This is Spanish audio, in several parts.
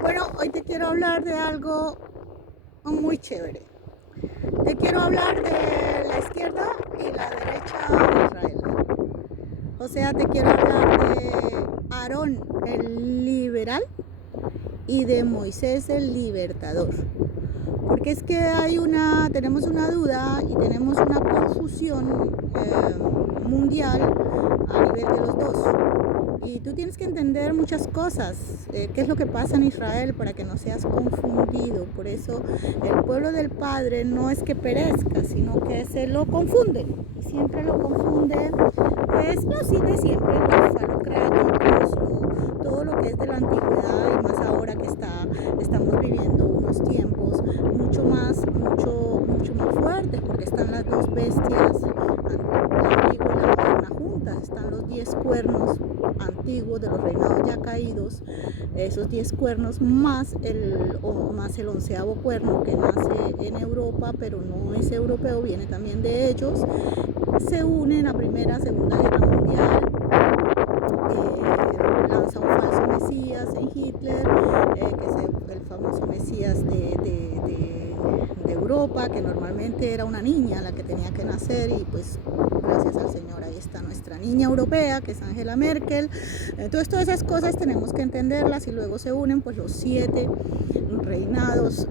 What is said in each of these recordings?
Bueno, hoy te quiero hablar de algo muy chévere. Te quiero hablar de la izquierda y la derecha de Israel. O sea, te quiero hablar de Aarón, el liberal, y de Moisés, el libertador. Porque es que tenemos una duda y tenemos una confusión mundial a nivel de los dos. Y tú tienes que entender muchas cosas, qué es lo que pasa en Israel para que no seas confundido. Por eso el pueblo del Padre no es que perezca, sino que se lo confunde. Y siempre lo confunde, pues los de siempre, los falocráticos, todo lo que es de la antigüedad y más ahora que estamos viviendo unos tiempos mucho más fuertes, porque están las dos bestias, la antigua y la moderna juntas. Están los 10 cuernos antiguos de los reinados ya caídos, esos 10 cuernos más el onceavo cuerno que nace en Europa, pero no es europeo, viene también de ellos. Se unen a Primera, Segunda Guerra Mundial, lanza un falso Mesías en Hitler, que es el famoso Mesías de Europa, que normalmente era una niña la que tenía que nacer, y pues gracias al Señor ahí está nuestra niña europea, que es Angela Merkel. Entonces todas esas cosas tenemos que entenderlas, y luego se unen pues los 7 reinados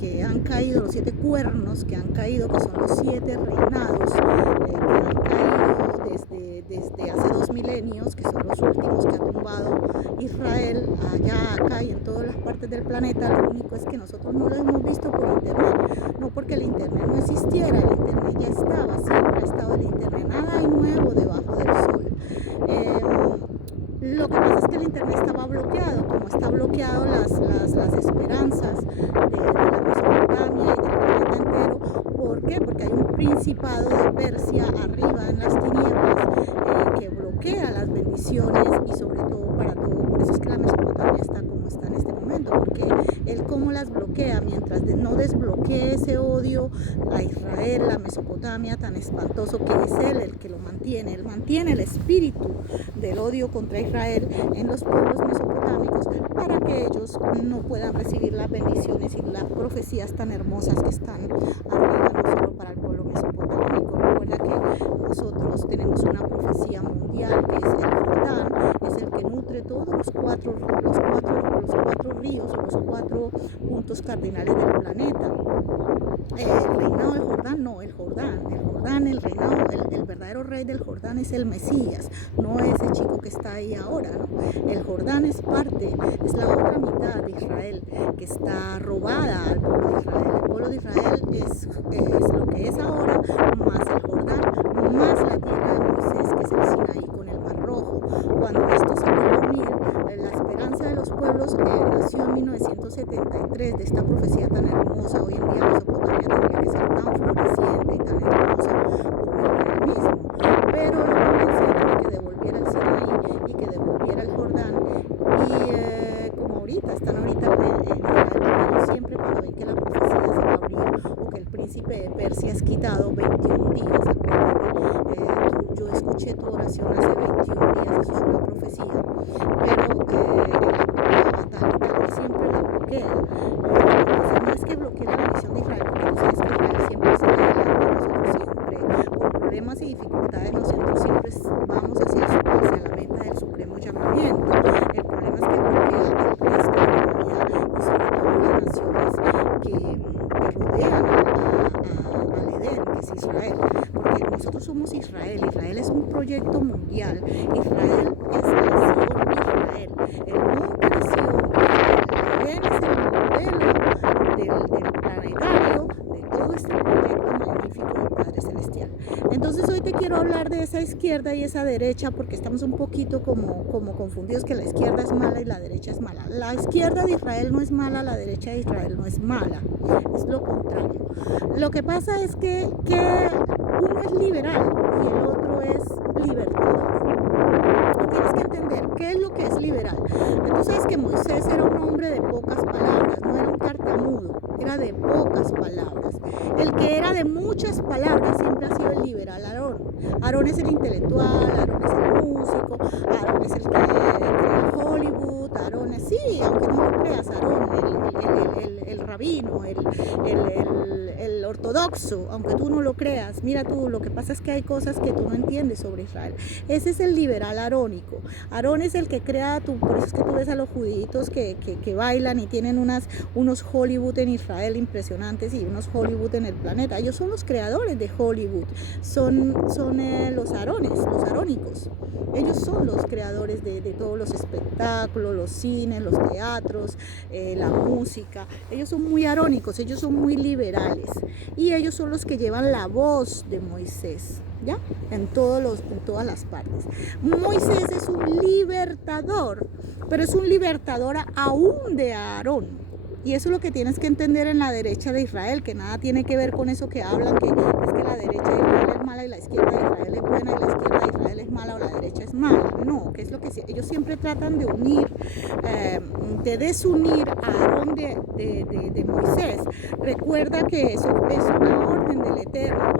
que han caído, los 7 cuernos que han caído, que son los 7 reinados que han caído desde hace 2 milenios, que son los últimos que ha tumbado Israel allá, acá y en todas las partes del planeta. Lo único es que nosotros no lo hemos visto por internet, no porque el internet no existiera, el internet ya estaba, siempre ha estado el internet, nada hay nuevo debajo del sol. Lo que pasa es que el internet estaba bloqueado, como está bloqueado las esperanzas de la Mesopotamia y del planeta entero. ¿Por qué? Porque hay un principado de Persia arriba en las tinieblas que bloquea las bendiciones, y sobre todo para todo. Por eso es que la Mesopotamia está como está en este momento, porque él como las bloquea, mientras no desbloquee ese odio a Israel, la Mesopotamia tan espantoso que es él el que lo mantiene. Él mantiene el espíritu del odio contra Israel en los pueblos mesopotámicos, para que ellos no puedan recibir las bendiciones y las profecías tan hermosas que están arriba, no solo para el pueblo mesopotámico. Recuerda que nosotros tenemos una profecía mundial, que es el Jordán, es el que nutre todos los cuatro ríos, o los 4 puntos cardinales del planeta. El reinado del Jordán, no, el reinado, el verdadero rey del Jordán es el Mesías, no ese chico que está ahí ahora, ¿no? El Jordán es la otra mitad de Israel, que está robada al pueblo de Israel. El pueblo de Israel es lo que es ahora, más el Jordán, más la tierra de Moisés, que es el Sinaí con el Mar Rojo. Cuando esto se vuelve a unir, la esperanza de los pueblos nació en 1973, de esta profecía tan hermosa. Hoy en día Mesopotamia tendría que ser tan floreciente y tan hermosa como Israel mismo, pero lo convencieron de que devolviera el Sinaí y que devolviera el Jordán. Y como están ahorita en Israel, porque ellos siempre, cuando ven que la profecía se va a abrir, o que el príncipe de Persia es quitado 21 días, acuérdate, yo escuché tu oración hace 21 días, eso es una profecía, pero él bloqueaba tal y tal, él siempre la bloquea. Entonces no es que bloquee la bendición de Israel, porque tú sabes que Israel siempre sigue adelante, nosotros siempre, con problemas y dificultades, nosotros siempre vamos hacia la meta del supremo llamamiento. El problema es que bloquea el resto de la humanidad, y sobre todo las naciones que rodean al Edén, que es Israel, porque nosotros somos Israel. Israel es un proyecto mundial. Israel es la Sion Israel, el monte de Sion. El Edén es el modelo del planetario, de todo este proyecto magnífico del Padre Celestial. Entonces hoy te quiero hablar de esa izquierda y esa derecha, porque estamos un poquito como confundidos, que la izquierda es mala y la derecha es mala. La izquierda de Israel no es mala, la derecha de Israel no es mala, es lo contrario. Lo que pasa es que uno es liberal y el otro es libertador. Y tienes que entender qué es lo que es liberal. Tú sabes que Moisés era un hombre de pocas palabras, no era un tartamudo, era de pocas palabras. El que era de muchas palabras siempre ha sido el liberal Aarón. Aarón es el intelectual, Aarón es el músico, Aarón es el que crea Hollywood, Aarón es, sí, aunque no lo creas, Aarón, el rabino, el ortodoxo, aunque tú no lo creas, mira tú, lo que pasa es que hay cosas que tú no entiendes sobre Israel. Ese es el liberal arónico. Aarón es el que crea, por eso es que tú ves a los juditos que bailan y tienen unos Hollywood en Israel impresionantes y unos Hollywood en el planeta. Ellos son los creadores de Hollywood, son los arónicos. Ellos son los creadores de todos los espectáculos, los cines, los teatros, la música. Ellos son muy arónicos, ellos son muy liberales. Y ellos son los que llevan la voz de Moisés, ¿ya? En todas las partes. Moisés es un libertador, pero es un libertador aún de Aarón. Y eso es lo que tienes que entender en la derecha de Israel, que nada tiene que ver con eso que hablan, que es que la derecha de Israel es mala y la izquierda de Israel es buena y la izquierda de Israel es mala o la derecha es mala. No, que es lo que ellos siempre tratan de unir, de desunir a Aarón de Moisés. Recuerda que eso es una orden del Eterno.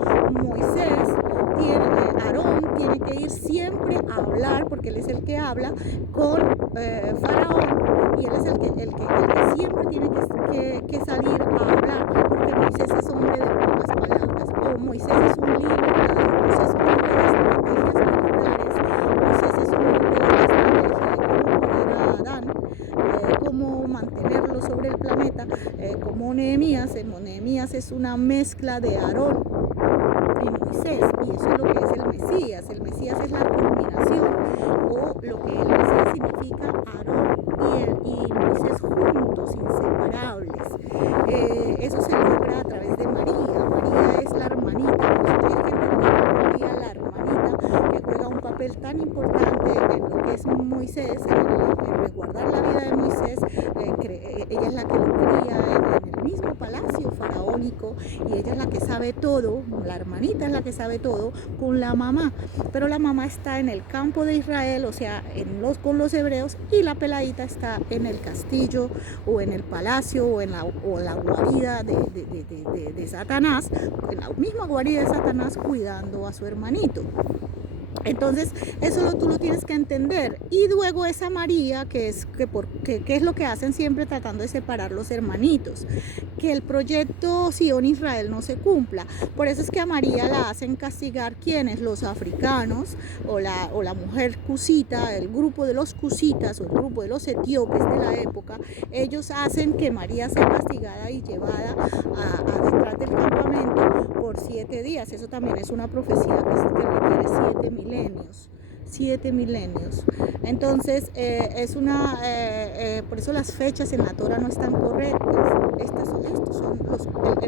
Aarón tiene que ir siempre a hablar, porque él es el que habla con Faraón, y él es el que siempre tiene que salir a hablar, porque Moisés es hombre de pocas palabras, o Moisés es un libertador, Moisés es un hombre de estrategias militares, Moisés es un hombre de la estrategia de cómo cuidar a Adán, cómo mantenerlo sobre el planeta, como Nehemías. Nehemías es una mezcla de Aarón y Moisés, y eso es lo que es el Mesías. El Mesías es la culminación, o lo que el Mesías significa, Aarón y Moisés juntos, inseparables. Eso se logra a través de María. María es la hermanita, nosotros hay que entender María, la hermanita, que juega un papel tan importante en lo que es Moisés, en resguardar la vida de Moisés. Ella es la que lo cría en el mismo palacio faraónico, y ella es la que sabe todo, la hermanita es la que sabe todo con la mamá, pero la mamá está en el campo de Israel, o sea, con los hebreos, y la peladita está en el castillo o en el palacio o en la guarida de Satanás, en la misma guarida de Satanás, cuidando a su hermanito. Entonces, eso tú lo tienes que entender. Y luego esa María, que es lo que hacen siempre, tratando de separar los hermanitos, que el proyecto Sion Israel no se cumpla. Por eso es que a María la hacen castigar, ¿quiénes? Los africanos, o la mujer cusita, el grupo de los cusitas, o el grupo de los etíopes de la época. Ellos hacen que María sea castigada y llevada a detrás del campamento por 7 días. Eso también es una profecía que requiere 7 milenios. Entonces, por eso las fechas en la Torah no están correctas.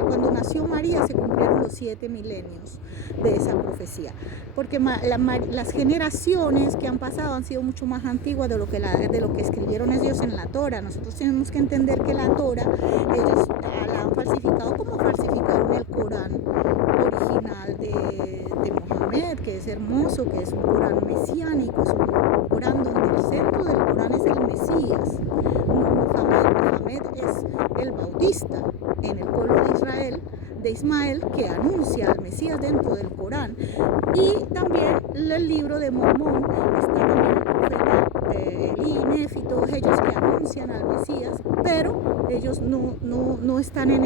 Cuando nació María se cumplieron los 7 milenios de esa profecía, porque las generaciones que han pasado han sido mucho más antiguas de lo que escribieron ellos en la Torah. Nosotros tenemos que entender que la Torah ellos la han falsificado, como falsificaron el Corán original de Mohammed, que es hermoso, que es un Corán mesiánico, es un Corán donde el centro del Corán es el Mesías. Mohammed es el bautista en el pueblo de Israel, de Ismael, que anuncia al Mesías dentro del Corán. Y también el libro de Mormón, está también el profeta Elí, Nefi, todos ellos que anuncian al Mesías, pero ellos no están en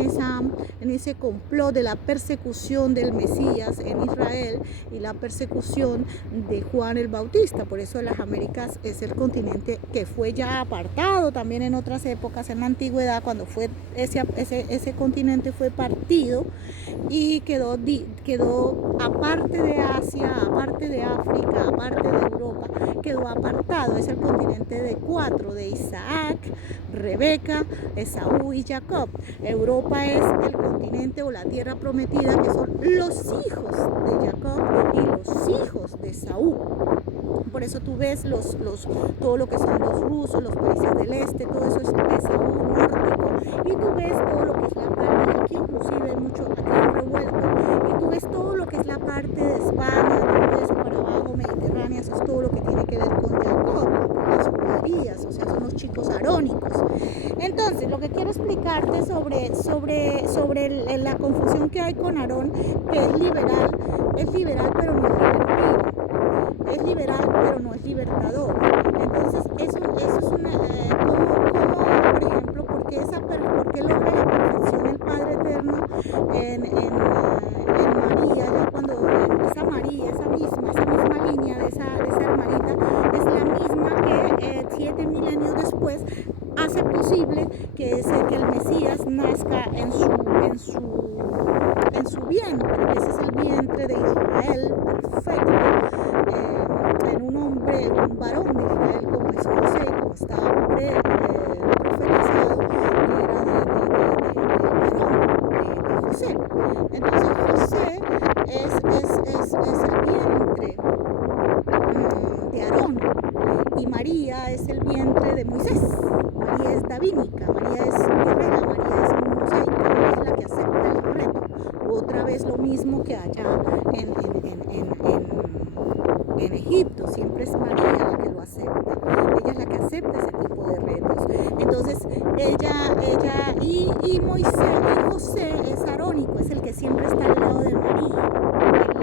ese complot de la persecución del Mesías en Israel y la persecución de Juan el Bautista. Por eso las Américas es el continente que fue ya apartado también en otras épocas, en la antigüedad, cuando fue ese continente fue partido y quedó aparte de Asia, aparte de África, aparte de Europa, quedó apartado. Es el continente de 4, de Isaac, Rebeca, Esaú y Jacob. Europa es el continente o la tierra prometida, que son los hijos de Jacob y los hijos de Esaú. Por eso tú ves todo lo que son los rusos, los países del este, todo eso es Esaú nórdico, y tú ves todo lo que es la parte de aquí, inclusive mucho aquí revuelto, y tú ves todo lo que es la parte de España, todo eso para abajo, Mediterránea, eso es todo lo que tiene que ver con Jacob, con las juderías, o sea, son los chicos arónicos. Entonces, lo que quiero explicarte sobre la confusión que hay con Aarón, que es liberal pero no es libertino. Es liberal, pero no es libertador. Entonces, eso es como por ejemplo, milenios después, hace posible que el Mesías nazca en su vientre, que ese es el vientre de Israel perfecto, en un hombre, un varón de Israel como es José, como estaba profetizado, que era del varón de José. Entonces José es el vientre de Aarón, y María es el vientre de Moisés. María es davínica, María es guerrera, María es mosaica, María es la que acepta el reto. Otra vez lo mismo que allá en Egipto, siempre es María la que lo acepta. Ella es la que acepta ese tipo de retos. Entonces y Moisés y José es arónico, es el que siempre está al lado de María.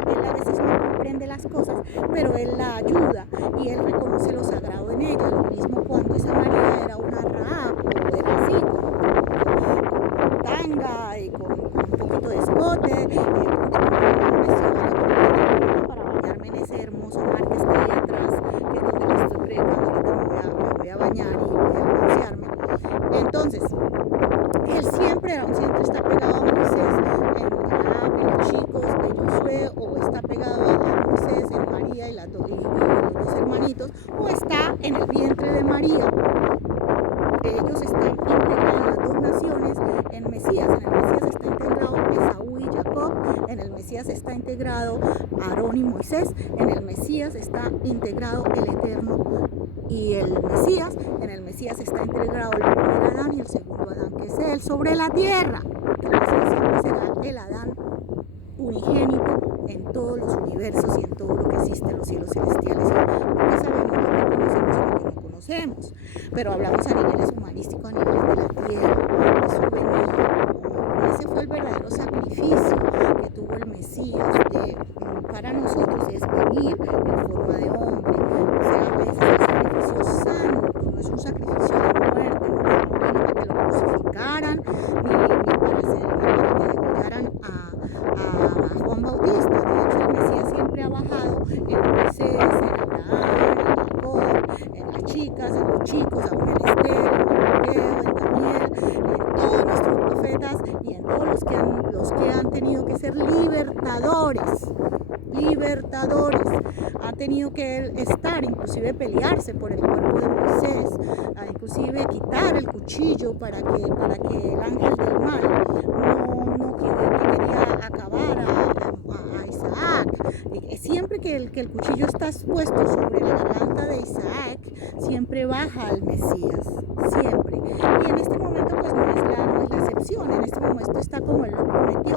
Él a veces no comprende las cosas, pero él la ayuda y él reconoce lo sagrado en ella. Lo mismo cuando esa María era una Rahab, o era así, con tanga y con un poquito de escote, con un vestido para bañarme en ese hermoso mar que está ahí atrás, que es donde le estoy predicando. Ahorita me voy a bañar y voy a broncearme. Entonces, él siempre está pegado a Moisés en Rahab, en los chicos de Josué, o está pegado a Moisés en María y los dos hermanitos, o está en el vientre de María. Ellos están integrados, las dos naciones, en Mesías. En el Mesías está integrado Esaú y Jacob, en el Mesías está integrado Aarón y Moisés, en el Mesías está integrado el Eterno y el Mesías, en el Mesías está integrado el primer Adán y el segundo Adán, que es él sobre la tierra, porque el Mesías siempre será el Adán unigénito en todos los universos y en todo lo que existe en los cielos celestiales. Porque sabemos lo que conocemos y lo que no conocemos, pero hablamos a niveles humanísticos, a niveles de la tierra, de su venida. Ese fue el verdadero sacrificio que tuvo el Mesías para nosotros, es venir en forma de hombre. O sea, ese es el sacrificio santo, no es un sacrificio de muerte, no vino para que lo crucificaran, ni para que degollaran a Juan Bautista. De hecho, el Mesías siempre ha bajado en Moisés, en Abraham, en Jacob, en las chicas, en los chicos, aún en Esther, en Mardoqueo, en Daniel, en todos nuestros profetas y en todos los que han tenido que ser libertadores, han tenido que estar, inclusive pelearse por el cuerpo de Moisés, inclusive quitar el cuchillo para que el ángel del mal no quería acabar a Isaac. Siempre que el cuchillo está puesto sobre la garganta de Isaac, siempre baja al Mesías, siempre. Y en este momento pues no es la excepción, en este momento está como él lo prometió.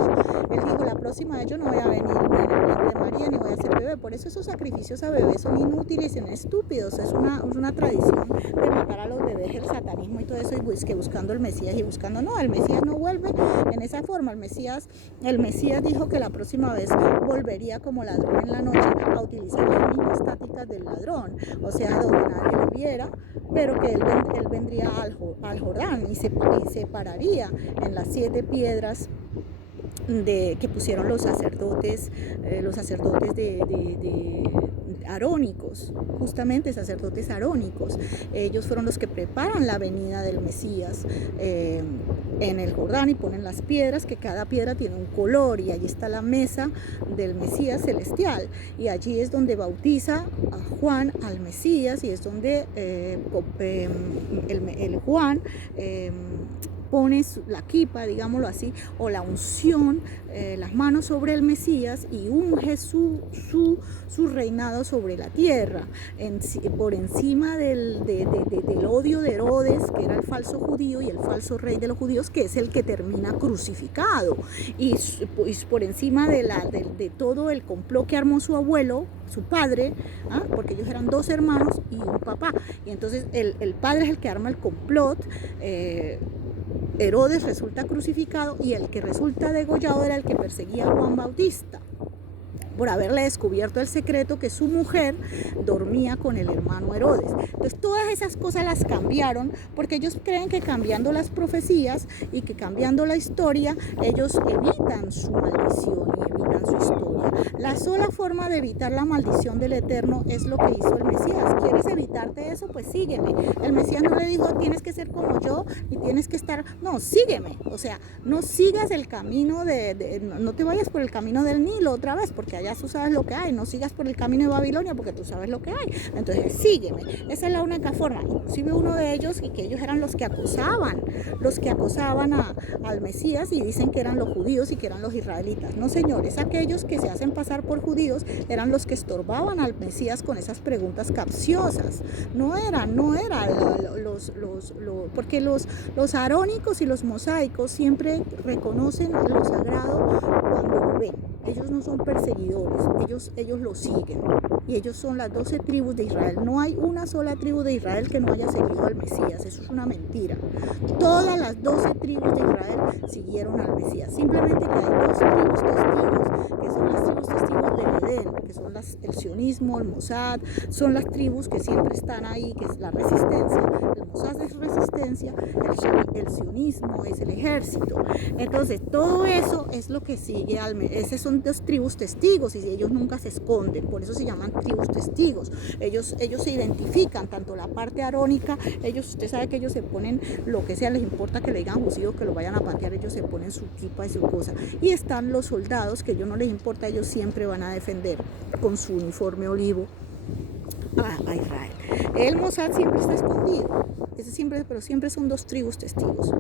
Él dijo, la próxima vez yo no voy a venir ni en el vientre de María ni voy a ser bebé. Por eso esos sacrificios a bebés son inútiles y son estúpidos. Es una tradición de matar a los bebés, el satanismo y todo eso, y pues que buscando el Mesías y buscando, no, el Mesías no vuelve en esa forma. El Mesías dijo que la próxima vez volvería como ladrón en la noche a utilizar las mismas tácticas del ladrón, o sea, donde nadie lo viera, pero que él vendría al Jordán y se pararía en las 7 piedras que pusieron los sacerdotes de arónicos, justamente sacerdotes arónicos. Ellos fueron los que preparan la venida del Mesías en el Jordán y ponen las piedras, que cada piedra tiene un color, y allí está la mesa del Mesías celestial, y allí es donde bautiza a Juan al Mesías, y es donde el Juan pone la kipa, digámoslo así, o la unción, las manos sobre el Mesías, y unge su reinado sobre la tierra, por encima del odio de Herodes, que era el falso judío y el falso rey de los judíos, que es el que termina crucificado, y por encima de todo el complot que armó su abuelo, su padre, porque ellos eran 2 hermanos y un papá, y entonces el padre es el que arma el complot. Herodes resulta crucificado y el que resulta degollado era el que perseguía a Juan Bautista, por haberle descubierto el secreto que su mujer dormía con el hermano Herodes. Entonces todas esas cosas las cambiaron, porque ellos creen que cambiando las profecías y que cambiando la historia ellos evitan su maldición y evitan su historia. La sola forma de evitar la maldición del Eterno es lo que hizo el Mesías. ¿Quieres evitarte eso? Pues sígueme. El Mesías no le dijo, tienes que ser como yo y tienes que estar... No, sígueme. O sea, no sigas el camino no te vayas por el camino del Nilo otra vez, porque allá tú sabes lo que hay. No sigas por el camino de Babilonia, porque tú sabes lo que hay. Entonces, sígueme. Esa es la única forma. Inclusive uno de ellos, y que ellos eran los que acosaban al Mesías, y dicen que eran los judíos y que eran los israelitas. No, señores, aquellos que se hacen pasar por judíos eran los que estorbaban al Mesías con esas preguntas capciosas. No era porque los arónicos y los mosaicos siempre reconocen lo sagrado cuando lo ven. Ellos no son perseguidores, ellos lo siguen. Y ellos son las 12 tribus de Israel. No hay una sola tribu de Israel que no haya seguido al Mesías. Eso es una mentira. Todas las 12 tribus de Israel siguieron al Mesías. Simplemente que hay dos tribus testigos, que son las tribus testigos del Edén, que son el sionismo, el Mossad, son las tribus que siempre están ahí, que es la resistencia. El Mossad es resistencia, el sionismo es el ejército. Entonces, todo eso es lo que sigue al Mesías. Esas son dos tribus testigos, y ellos nunca se esconden, por eso se llaman tribus testigos. Ellos se identifican, tanto la parte arónica, usted sabe que ellos se ponen lo que sea, les importa que le digan judíos, que lo vayan a patear, ellos se ponen su kipa y su cosa. Y están los soldados, que ellos no les importa, ellos siempre van a defender con su uniforme olivo a Israel. El Mossad siempre está escondido, pero siempre son dos tribus testigos.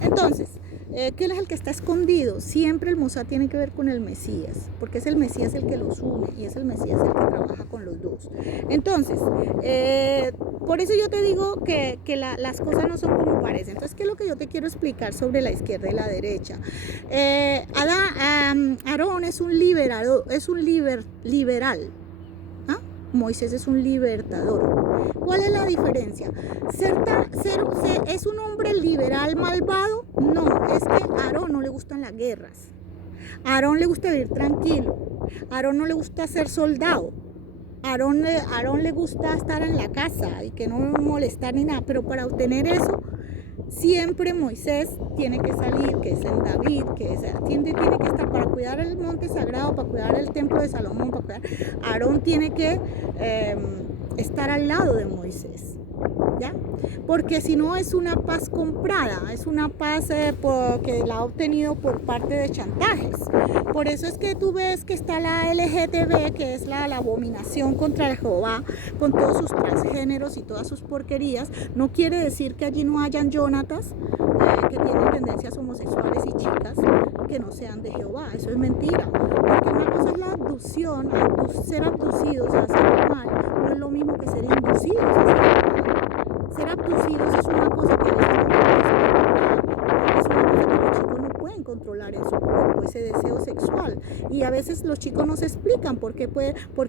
Entonces, ¿qué es el que está escondido? Siempre el Mossad tiene que ver con el Mesías, porque es el Mesías el que los une, y es el Mesías el que trabaja con los dos. Entonces, por eso yo te digo que las cosas no son como parecen. Entonces, ¿qué es lo que yo te quiero explicar sobre la izquierda y la derecha? Aarón es un liberal. Moisés es un libertador. ¿Cuál es la diferencia? ¿Es un hombre liberal malvado? No, es que a Aarón no le gustan las guerras. A Aarón le gusta vivir tranquilo. A Aarón no le gusta ser soldado. A Aarón le gusta estar en la casa y que no molestar ni nada. Pero para obtener eso, siempre Moisés tiene que salir, que es en David, tiene que estar para cuidar el monte sagrado, para cuidar el templo de Salomón, para cuidar. Aarón tiene que estar al lado de Moisés, ¿ya? Porque si no es una paz comprada, es una paz que la ha obtenido por parte de chantajes. Por eso es que tú ves que está la LGTB, que es la abominación contra Jehová, con todos sus transgéneros y todas sus porquerías. No quiere decir que allí no hayan Jonatas que tienen tendencias homosexuales y chicas que no sean de Jehová. Eso es mentira. Porque una cosa es la abducción, ser abducidos a hacer el mal, no es lo mismo que ser inducidos a hacer el mal. Ser abducidos es una cosa que a veces no es una cosa que los chicos no pueden controlar en su cuerpo, ese deseo sexual. Y a veces los chicos no se explican por qué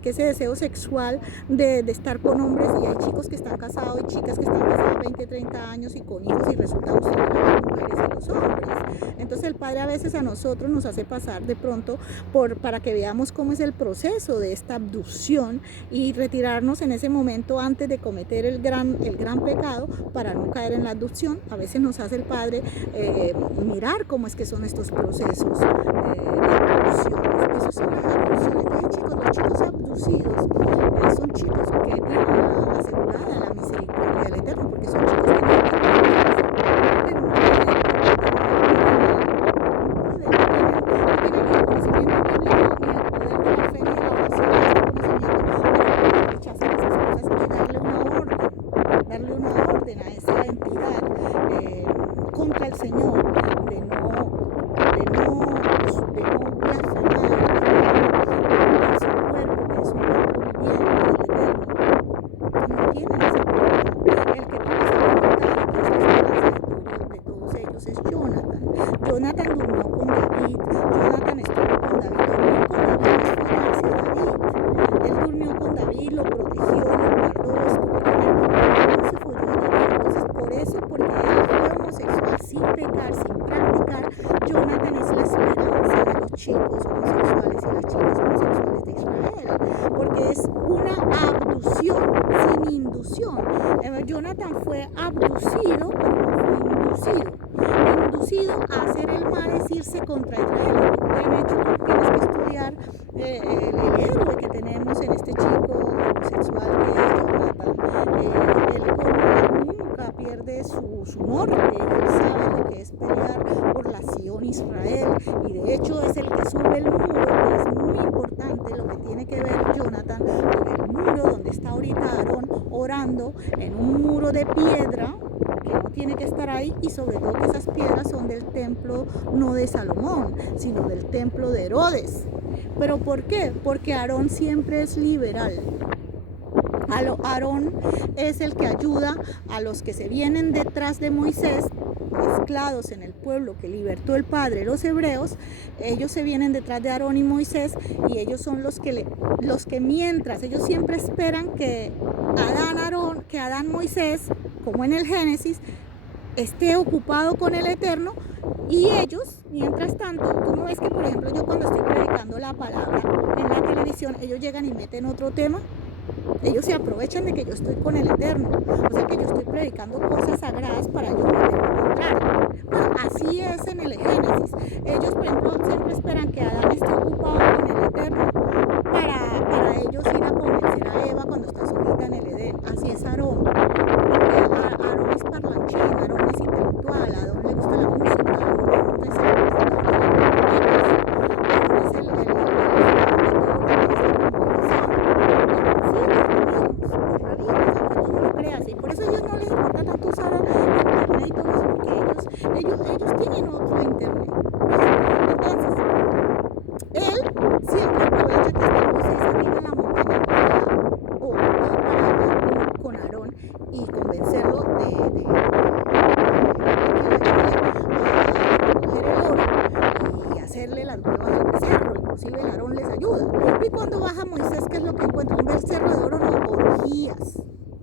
ese deseo sexual de estar con hombres, y hay chicos que están casados y chicas que están casadas 20, 30 años y con hijos, y resulta gustar a las mujeres y los hombres. Entonces el Padre a veces a nosotros nos hace pasar de pronto para que veamos cómo es el proceso de esta abducción, y retirarnos en ese momento antes de cometer el gran pecado, para no caer en la abducción. A veces nos hace el Padre mirar cómo es que son estos procesos de abducción. Esos son las abducciones. Entonces, los chicos abducidos son chicos que tienen asegurada la misericordia del Eterno, porque son chicos que no tienen a esa entidad contra el Señor, de no blasfemar, de su cuerpo, que es un cuerpo viviente del Eterno. No tienen esa voluntad. El que tiene esa voluntad, que es la esperanza de todos ellos, es Jonathan. Jonathan durmió con David. Jonathan estuvo con David. Dormir con David es fijarse a David. Él durmió con David, lo protegió, lo guardó, estuvo con él. No se folló a David. Entonces, por eso, porque él fue homosexual sin pecar, sin practicar, Jonathan es la esperanza de los chicos homosexuales y las chicas homosexuales de Israel, porque es una abducción sin inducción. Jonathan fue abducido, pero no fue inducido a hacer el mal, es irse contra Israel. De hecho, tú tienes que estudiar pelear el héroe que tenemos en este chico homosexual que es Jonathan. Él nunca pierde su norte y él sabe lo que es pelear por la Sion Israel, y de hecho es el que sube el muro, que es muy importante lo que tiene que ver Jonathan con el muro donde está ahorita Aarón orando, en un muro de piedra que no tiene que estar ahí, y sobre todo que esas piedras son del templo no de Salomón, sino del templo de Herodes. ¿Pero por qué? Porque Aarón siempre es liberal. Aarón es el que ayuda a los que se vienen detrás de Moisés, mezclados en el pueblo que libertó el Padre, los hebreos. Ellos se vienen detrás de Aarón y Moisés, y ellos son los que mientras, ellos siempre esperan que Adán Moisés, como en el Génesis, esté ocupado con el Eterno, y ellos, mientras tanto, tú no ves que, por ejemplo, yo cuando estoy predicando la palabra en la televisión, ellos llegan y meten otro tema. Ellos se aprovechan de que yo estoy con el Eterno, o sea que yo estoy predicando cosas sagradas para yo meter lo contrario. Bueno, así es en el Génesis. Ellos, por ejemplo, siempre esperan que Adán esté ocupado con el Eterno para ellos ir a convencer a Eva cuando está solita en el Edén. Así es Aarón, porque Aarón es parlanchín, Aarón es intelectual, a Aarón le gusta la música, Aarón es y por eso a ellos no les importa tanto usar internet y todo eso, porque ellos tienen otro internet. Entonces, él siempre aprovecha que está Moisés arriba en la montaña para hablar con Aarón y convencerlo de que le ayude a recoger el oro y hacerle las pruebas del becerro. Inclusive el Aarón les ayuda. Y cuando baja Moisés, ¿qué es lo que encuentra? Un becerro de oro, no,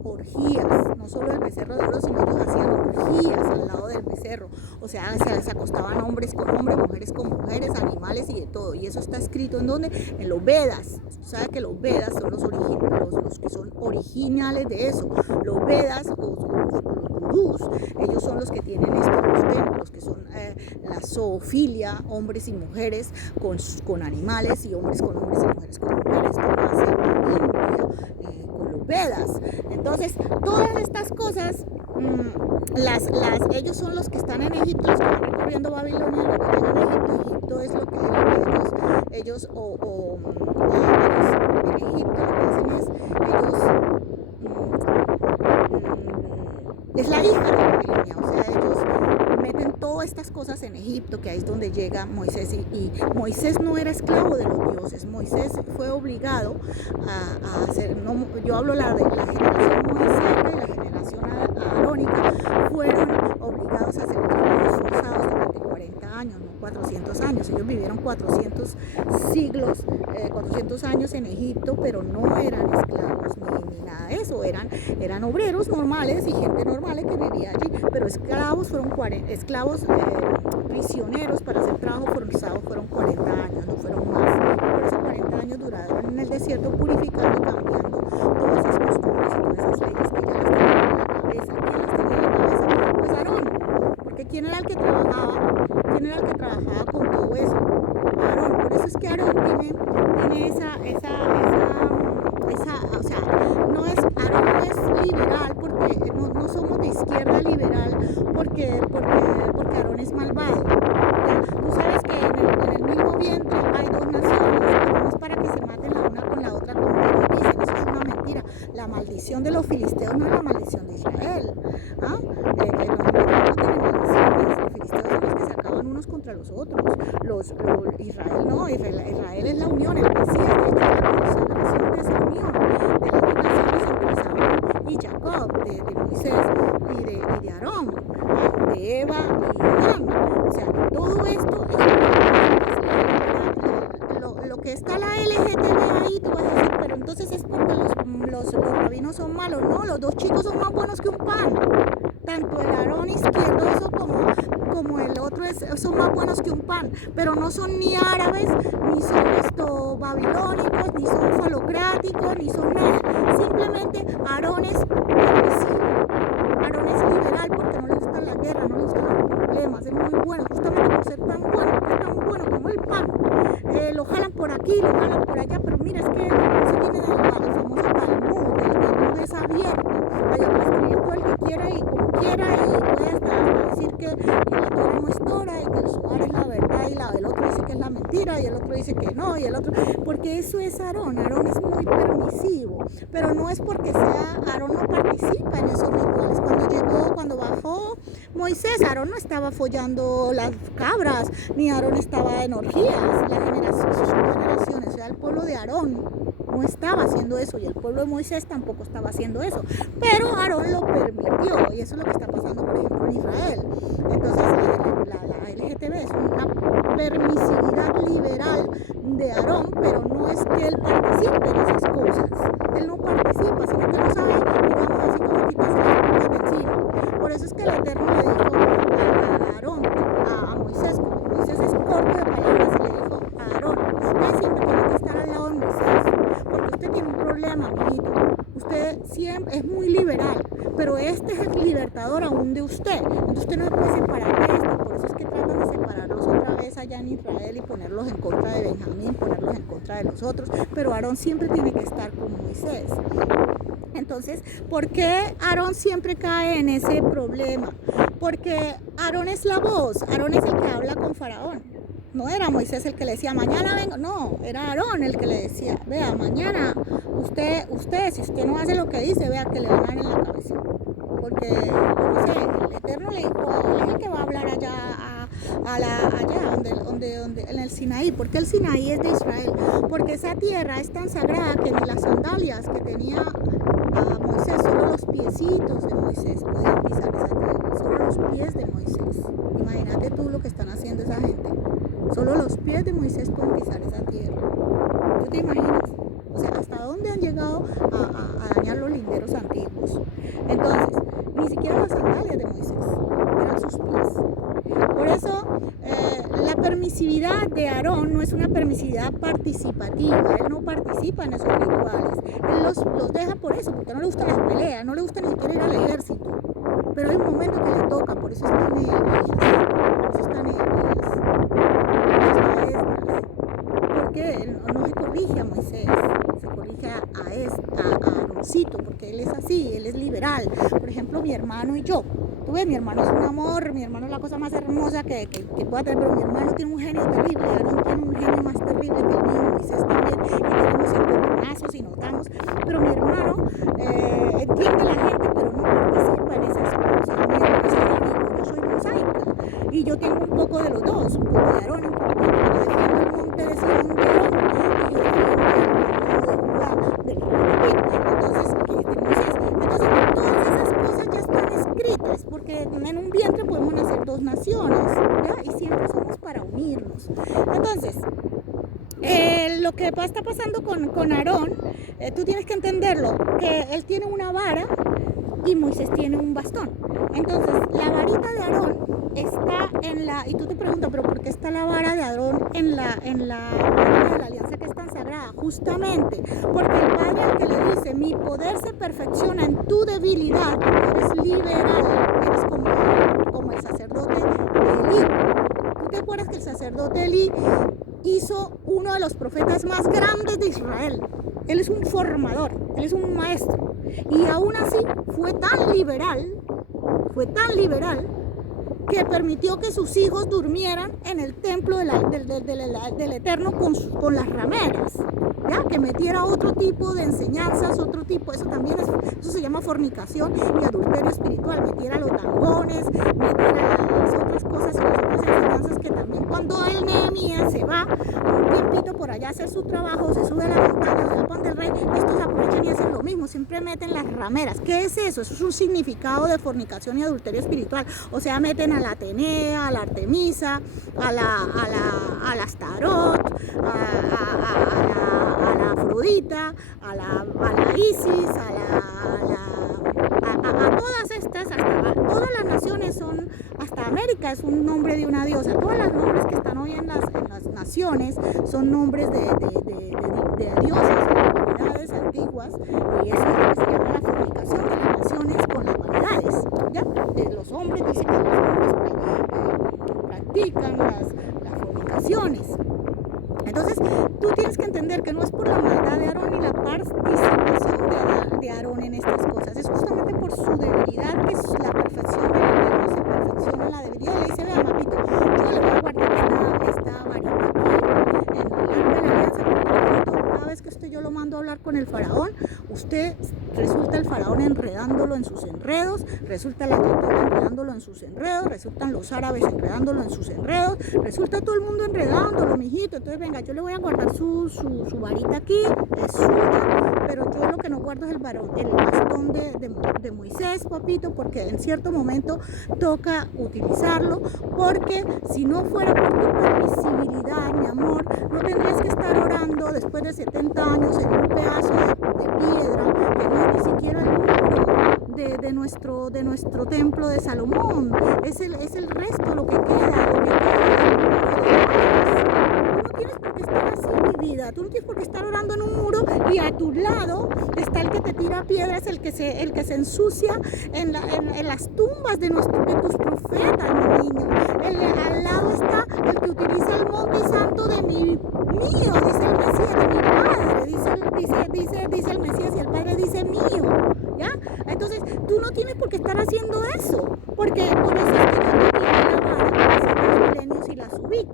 orgías, no solo el becerro de oro, sino ellos hacían orgías al lado del becerro, o sea, se acostaban hombres con hombres, mujeres con mujeres, animales y de todo, y eso está escrito ¿en dónde? En los Vedas. ¿Sabes que los Vedas son los que son originales de eso? Los Vedas o los gurús, ellos son los que tienen estos templos, que son la zoofilia, hombres y mujeres con animales, y hombres con hombres y mujeres con mujeres, como hace India, con los Vedas. Entonces, todas estas cosas, ellos son los que están en Egipto, los que van recorriendo Babilonia, luego llegan a Egipto. Egipto es lo que ellos en Egipto lo que hacen es, es la hija de Babilonia, o sea, ellos meten todas estas cosas en Egipto, que ahí es donde llega Moisés, y Moisés no era esclavo de los dioses. Moisés fue obligado a hacer, no, yo hablo de la generación moiseica y la generación arónica, fueron obligados a hacer trabajos forzados durante 40 años, no 400 años. Ellos vivieron 400 siglos, 400 años en Egipto, pero no eran esclavos ni nada de eso, eran obreros normales y gente normal que vivía allí, pero esclavos prisioneros para hacer trabajo forzado fueron 40 años, no fueron más. Por eso 40 años duraron en el desierto purificando, cambiando todas esas costumbres y todas esas leyes que ya las tenían en la cabeza. ¿Quién las tenía en la cabeza? Pues Aarón, porque ¿quién era el que trabajaba con todo eso? Aarón. Por eso es que Aarón tiene esa, o sea, Aarón no es liberal, porque no somos de izquierda liberal, porque Aarón es malvado. ¿Ya? Tú sabes que en el mismo vientre hay dos naciones, pero no es para que se maten la una con la otra, como ellos dicen. Eso es una mentira. La maldición de los filisteos no es la maldición de Israel. ¿Ah? Los filisteos no tienen maldiciones. Los filisteos son los que se acaban unos contra los otros. Israel no, Israel es la unión, el Mesías, de hecho, es la consagración de esa unión, de las dos naciones entre Saúl y Jacob, de Moisés y de Aarón, de Eva y Adán. O sea, todo esto es lo que está la LGTB ahí. Tú vas a decir, pero entonces es porque los rabinos son malos. No, los dos chicos son más buenos que un pan. Tanto el Aarón izquierdoso como el otro son más buenos que un pan, pero no son ni árabes, ni son babilónicos, ni son falocráticos, ni son nada. Simplemente Aarón es permisivo, Aarón es liberal porque no le gusta la guerra, no le gustan los problemas, es muy bueno, justamente por ser tan bueno, porque es tan bueno como el pan. Lo jalan por acá aquí, lo jala por allá, pero mira, es que eso tiene el famoso Talmud, el Talmud es abierto, allá puede escribir todo el que quiera y como quiera, y puede hasta decir que la Torah no es Torah y que el Zohar es la verdad, y el otro dice que es la mentira, y el otro dice que no, y el otro, porque eso es Aarón. Aarón es muy permisivo, pero no es porque sea, Aarón no participa en esos rituales. Cuando bajó Moisés, Aarón no estaba follando las cabras, ni Aarón estaba en orgías, sus generaciones, o sea, el pueblo de Aarón no estaba haciendo eso, y el pueblo de Moisés tampoco estaba haciendo eso, pero Aarón lo permitió, y eso es lo que está pasando, por ejemplo, en Israel. Entonces la LGTB es una permisividad liberal de Aarón, pero no es que él participe en esas cosas, él no participa, sino que no sabe, digamos así, como quitarse las cosas de encima. Por eso es que el Eterno le dijo a Aarón, a Moisés, como Moisés es corto de palabras, y le dijo a Aarón: usted siempre tiene que estar al lado de Moisés, porque usted tiene un problema, amiguito. Usted siempre es muy liberal, pero este es el libertador aún de usted. Entonces usted no se puede separar de esto. Por eso es que tratan de separarlos otra vez allá en Israel y ponerlos en contra de Benjamín, ponerlos en contra de los otros. Pero Aarón siempre tiene que estar con Moisés. Entonces, ¿por qué Aarón siempre cae en ese problema? Porque Aarón es la voz, Aarón es el que habla con Faraón. No era Moisés el que le decía, mañana vengo, no, era Aarón el que le decía, vea, mañana usted, si usted no hace lo que dice, vea que le van a dar en la cabeza. Porque, no sé, el Eterno le dijo, es el que va a hablar allá, allá donde, en el Sinaí. ¿Por qué el Sinaí es de Israel? Porque esa tierra es tan sagrada que ni las sandalias que tenía Moisés, solo los piecitos de Moisés podían pisar esa tierra, solo los pies de Moisés. Imagínate tú lo que están haciendo esa gente. Solo los pies de Moisés pueden pisar esa tierra. ¿Tú te imaginas? O sea, ¿hasta dónde han llegado a dañar los linderos antiguos? Entonces, ni siquiera las sandalias de Moisés eran sus pies. Por eso, la permisividad de Aarón no es una permisividad participativa. Él no participa en esos rituales. Él los deja por eso, porque no le gustan las peleas, no le gusta ni siquiera ir al ejército. Pero hay un momento que le toca, por eso está Nehemías, por eso está Nehemías, por eso está Esdras. Porque él no se corrige a Moisés, se corrige a Aaroncito, porque él es así, él es liberal. Por ejemplo, mi hermano y yo. Tú ves, mi hermano es un amor, mi hermano es la cosa más hermosa que pueda tener, pero mi hermano tiene un genio terrible, Aarón tiene un genio más terrible que el mío, Moisés también, y tenemos encontronazos y notamos, pero mi hermano entiende a la gente, pero no participa en esas cosas. Mi hermano es arábico, yo soy mosaica, y yo tengo un poco de los dos, un poco de Aarón, un poco de Moisés. Yo defiendo el monte de Sion de Aarón, y yo defiendo el reino de Judá del rey David, entonces, que es de Moisés. Entonces, todas esas cosas ya están escritas, porque en un vientre podemos nacer dos naciones, ¿ya? Y siempre somos para unirnos. Entonces, lo que está pasando con Aarón, tú tienes que entenderlo, que él tiene una vara y Moisés tiene un bastón. Entonces, la varita de Aarón está en la, y tú te preguntas, pero ¿por qué está la vara de Aarón en la de la alianza que es tan sagrada? Justamente porque el Padre al que le dice, mi poder se perfecciona en tu debilidad, porque eres liberal, eres como el sacerdote Elí. ¿Tú te acuerdas que el sacerdote Elí hizo uno de los profetas más grandes de Israel? Él es un formador, él es un maestro, y aún así fue tan liberal, que permitió que sus hijos durmieran en el templo del Eterno con las rameras, ¿ya? Que metiera otro tipo de enseñanzas, otro tipo, eso se llama fornicación y adulterio espiritual, metiera los tangones, metiera las otras cosas, las otras enseñanzas, que también cuando el Nehemías se va un tiempito por allá a hacer su trabajo, se sube a la montaña de Pan del Rey, estos aprovechan y hacen lo mismo, siempre meten las rameras. ¿Qué es eso? Eso es un significado de fornicación y adulterio espiritual. O sea, meten a la Atenea, a la Artemisa, a la Astarot, a la Afrodita, a la Isis, a todas estas, todas las naciones son, hasta América es un nombre de una diosa. Todos los nombres que están hoy en las naciones son nombres de diosas o divinidades antiguas, y eso es lo que se llama la fornicación de las naciones con las vanidades, ¿ya? Los hombres, dicen que los hombres practican las fornicaciones. Entonces, tú tienes que entender que no es por la maldad de Aarón ni la participación de Aarón en estas cosas, es justamente por su debilidad que es la perfección del Eterno se perfecciona en la debilidad. Le dice, vea, papito, yo le voy a guardar esta varita aquí en el arca de la alianza, porque cada vez que yo lo mando a hablar con el faraón, usted resulta el faraón enredándolo en sus enredos, resulta la ayatolá enredándolo en sus enredos, resultan los árabes enredándolo en sus enredos, resulta todo el mundo enredándolo, mijito. Entonces, venga, yo le voy a guardar su varita aquí, es suya, pero yo lo que no guardo es el bastón de Moisés, papito, porque en cierto momento toca utilizarlo, porque si no fuera por tu permisibilidad, mi amor, no tendrías que estar orando después de 70 años en un pedazo de piedra que no es ni siquiera el muro de nuestro templo de Salomón, es el resto lo que queda, lo que queda. Tú no tienes por qué estar así, mi vida, tú no tienes por qué estar orando en un muro y a tu lado está el que te tira piedras, el que se ensucia en las tumbas de tus profetas, mi niño. Al lado está el que utiliza el monte santo de mío, dice el Mesías, de mi padre, dice el Mesías, y el padre dice mío, ¿ya? Entonces, tú no tienes por qué estar haciendo eso, porque por eso es que yo te tiré la vara hace 2 milenios y la subí,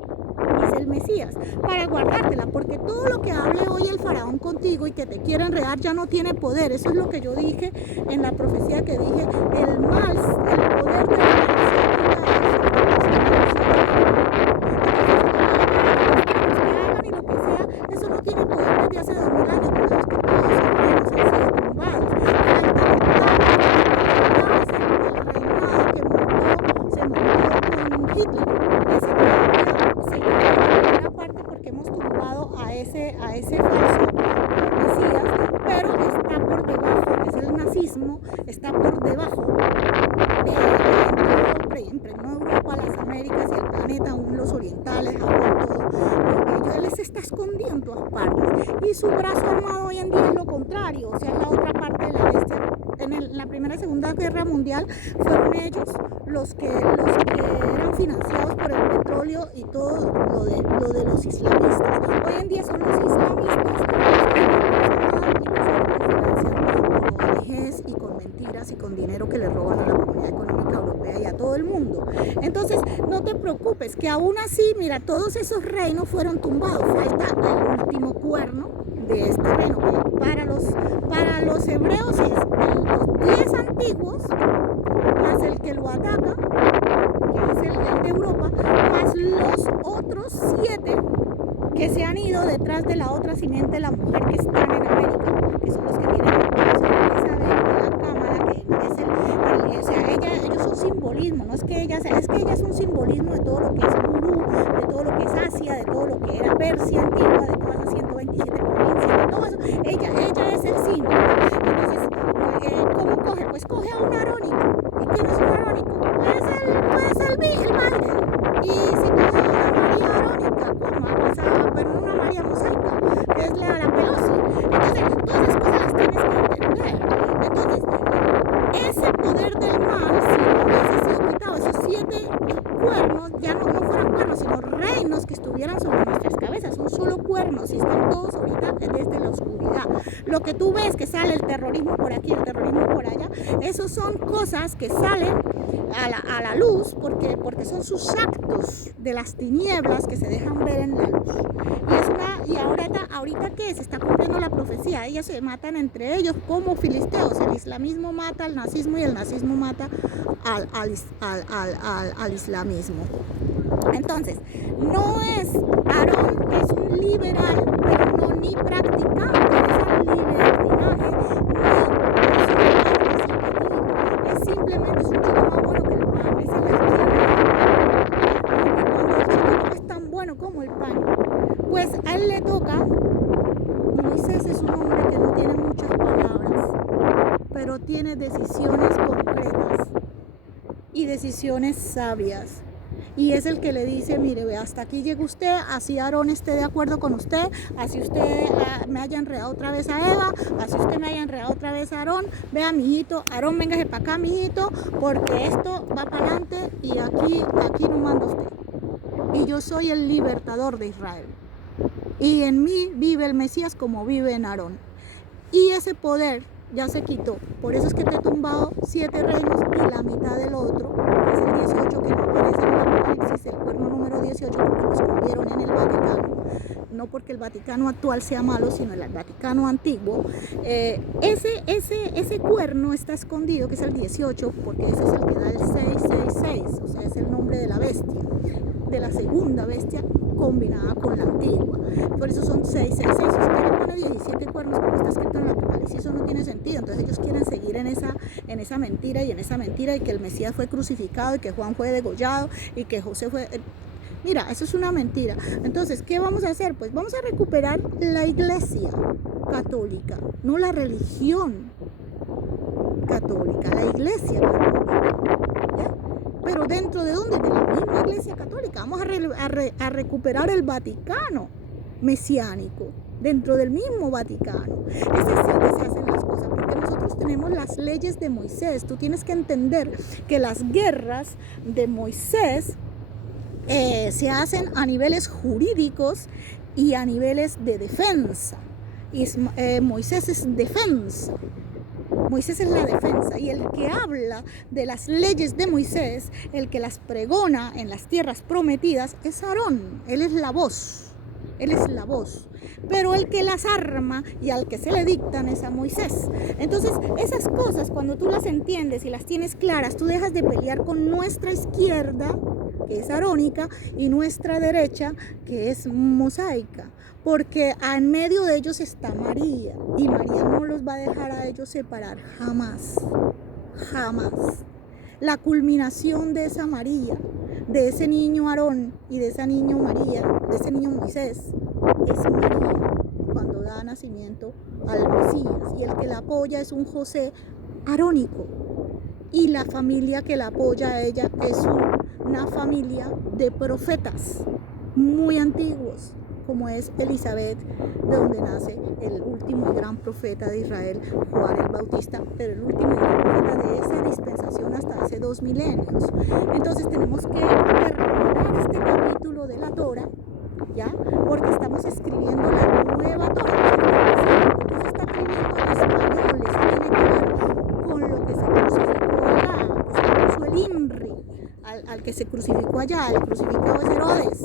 dice el Mesías, para guardártela, porque todo lo que hable hoy el faraón contigo y que te quiera enredar ya no tiene poder. Eso es lo que yo dije en la profecía que dije, el mal, el poder del mal y lo que sea, eso no tiene poder desde hace 2000 años, por eso es que todos los reinos han sido tumbados. Se montó con Hitler, ese todavía se lleva la primera parte porque hemos tumbado a ese falso Mesías, pero está por debajo, es el nazismo, está por debajo, impregnó Europa, las Américas y el planeta, aún los orientales, Japón, todo. Él se está escondiendo a partes y su brazo armado hoy en día es lo contrario, o sea, es la otra parte de la bestia. En la Primera y Segunda Guerra Mundial fueron ellos los que eran financiados por el petróleo y todo lo de los islamistas. Hoy en día son los islamistas los que financian con ONGs y con mentiras y con dinero que le roban a la Comunidad Económica Europea y a todo el mundo. Entonces, no te preocupes, que aún así, mira, todos esos reinos fueron tumbados. Falta el último cuerno de este reino, que para los hebreos es los 10 antiguos, más el que lo ataca, que es el de Europa, más los otros 7 que se han ido detrás de la otra simiente, la mujer que están en América, que son los que tienen la cámara, que es o sea, ellos son simbolismo, no es que ella sea, es que ella es un simbolismo de todo lo que es Gurú, de todo lo que es Asia, de todo lo que era Persia antigua, de todas las 127 provincias, de todo eso. Ella es el símbolo. Entonces, ¿cómo coge? Pues coge a un arónico. ¿Y quién es un arónico? Pues el Biden. Y si coge a una María arónica, ¿cómo? Pues una María mosaica, que es la Pelosi. Entonces, todas esas cosas las tienes que entender. Entonces, ese poder del mal, si no hubiese sido quitado, esos 7 cuernos, ya no fueran cuernos, sino reinos que estuvieran sobre nuestras cabezas, son solo cuernos y están todos ahorita desde la oscuridad. Lo que tú ves que sale el terrorismo por aquí, el terrorismo por allá, esos son cosas que salen a la luz porque son sus actos de las tinieblas que se dejan ver en la luz. Y ahorita que se está cumpliendo la profecía, ellos se matan entre ellos como filisteos. El islamismo mata al nazismo y el nazismo mata al islamismo. Entonces, no es, Aarón es un liberal, pero no ni practicante de ese libertinaje, ni es un participativo, es simplemente un chico más bueno que el pan, esa es la izquierda. Y cuando el chico no es tan bueno como el pan, pues a él le toca. Moisés es un hombre que no tiene muchas palabras, pero tiene decisiones concretas y decisiones sabias. Y es el que le dice, mire, ve, hasta aquí llega usted, así Aarón esté de acuerdo con usted, así usted me haya enredado otra vez a Eva, así usted me haya enredado otra vez a Aarón, vea, mijito, Aarón, véngase para acá, mijito, porque esto va para adelante y aquí no manda usted. Y yo soy el libertador de Israel. y en mí vive el Mesías como vive en Aarón. Y ese poder ya se quitó. Por eso es que te he tumbado 7 reinos y la mitad del otro, que es el 18, que no aparece en el Apocalipsis, el cuerno número 18, porque lo escondieron en el Vaticano. No porque el Vaticano actual sea malo, sino el Vaticano antiguo. Ese cuerno está escondido, que es el 18, porque ese es el que da el 666, o sea, es el nombre de la bestia, de la segunda bestia combinada con la antigua. Por eso son 666. Si usted le pone 17 cuernos, como está escrito en el Apocalipsis, eso no tiene sentido. Entonces ellos quieren seguir en esa mentira y en esa mentira, y que el Mesías fue crucificado y que Juan fue degollado y que José fue... Mira, eso es una mentira. Entonces, ¿qué vamos a hacer? Pues vamos a recuperar la iglesia católica, no la religión católica, la iglesia católica. ¿Ya? Pero ¿dentro de dónde? De la misma iglesia católica. Vamos a recuperar el Vaticano mesiánico, dentro del mismo Vaticano. Es así que se hacen las cosas, porque nosotros tenemos las leyes de Moisés. Tú tienes que entender que las guerras de Moisés se hacen a niveles jurídicos y a niveles de defensa. Moisés es defensa. Moisés es la defensa, y el que habla de las leyes de Moisés, el que las pregona en las tierras prometidas, es Aarón. Él es la voz, él es la voz. Pero el que las arma y al que se le dictan es a Moisés. Entonces, esas cosas, cuando tú las entiendes y las tienes claras, tú dejas de pelear con nuestra izquierda, que es arónica, y nuestra derecha, que es mosaica. Porque en medio de ellos está María, y María no los va a dejar a ellos separar jamás, jamás. La culminación de esa María, de ese niño Aarón y de esa niña María, de ese niño Moisés, es María, cuando da nacimiento al Mesías. Y el que la apoya es un José arónico, y la familia que la apoya a ella es una familia de profetas muy antiguos, como es Elizabeth, de donde nace el último gran profeta de Israel, Juan el Bautista, pero el último gran profeta de esa dispensación hasta hace 2 milenios. Entonces tenemos que terminar este capítulo de la Torah, ¿ya? Porque estamos escribiendo la nueva Torah. Porque se está escribiendo en español, eso tiene que ver con lo que se crucificó allá, que se puso el INRI, al que se crucificó allá. El crucificado es Herodes.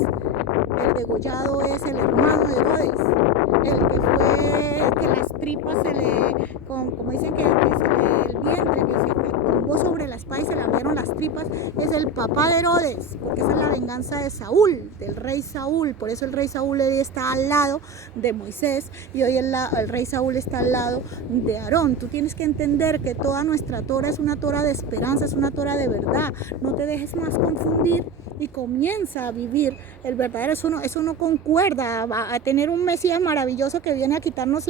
El degollado es el hermano de Herodes. El que fue, que las tripas se le, como dicen que se le, el vientre, que se tumbó sobre la espada y se le abrieron las tripas, es el papá de Herodes, porque esa es la venganza de Saúl, del rey Saúl. Por eso el rey Saúl hoy está al lado de Moisés, y hoy el rey Saúl está al lado de Aarón. Tú tienes que entender que toda nuestra Torah es una Torah de esperanza, es una Torah de verdad. No te dejes más confundir y comienza a vivir el verdadero. Eso no concuerda a tener un Mesías maravilloso que viene a quitarnos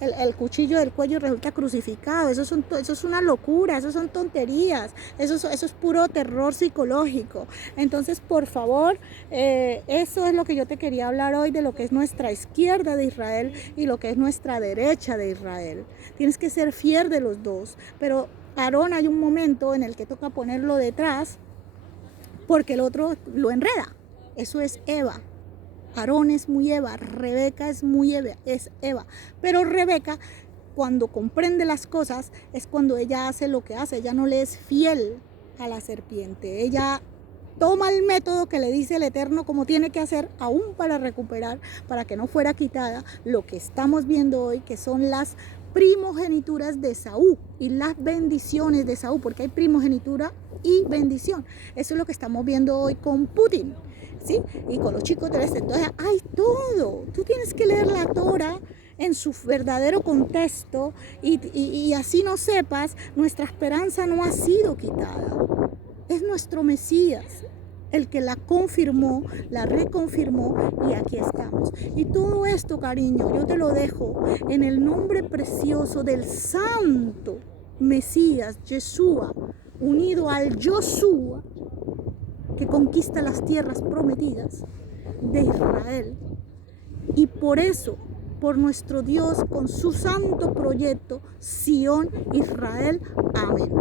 el cuchillo del cuello y resulta crucificado. Eso es una locura, eso son tonterías, eso es puro terror psicológico. Entonces, por favor, eso es lo que yo te quería hablar hoy, de lo que es nuestra izquierda de Israel y lo que es nuestra derecha de Israel. Tienes que ser fiel de los dos, pero Aarón, hay un momento en el que toca ponerlo detrás, porque el otro lo enreda. Eso es Eva. Aarón es muy Eva, Rebeca es muy Eva, es Eva. Pero Rebeca, cuando comprende las cosas, es cuando ella hace lo que hace. Ella no le es fiel a la serpiente. Ella toma el método que le dice el Eterno como tiene que hacer, aún para recuperar, para que no fuera quitada lo que estamos viendo hoy, que son las primogenituras de Esaú y las bendiciones de Esaú, porque hay primogenitura y bendición. Eso es lo que estamos viendo hoy con Putin, ¿sí? Y con los chicos de este. Entonces hay todo. Tú tienes que leer la Torah en su verdadero contexto, y así no sepas, nuestra esperanza no ha sido quitada. Es nuestro Mesías el que la confirmó, la reconfirmó, y aquí estamos. Y todo esto, cariño, yo te lo dejo en el nombre precioso del santo Mesías, Yeshua, unido al Josué, que conquista las tierras prometidas de Israel. Y por eso, por nuestro Dios, con su santo proyecto, Sión, Israel. Amén.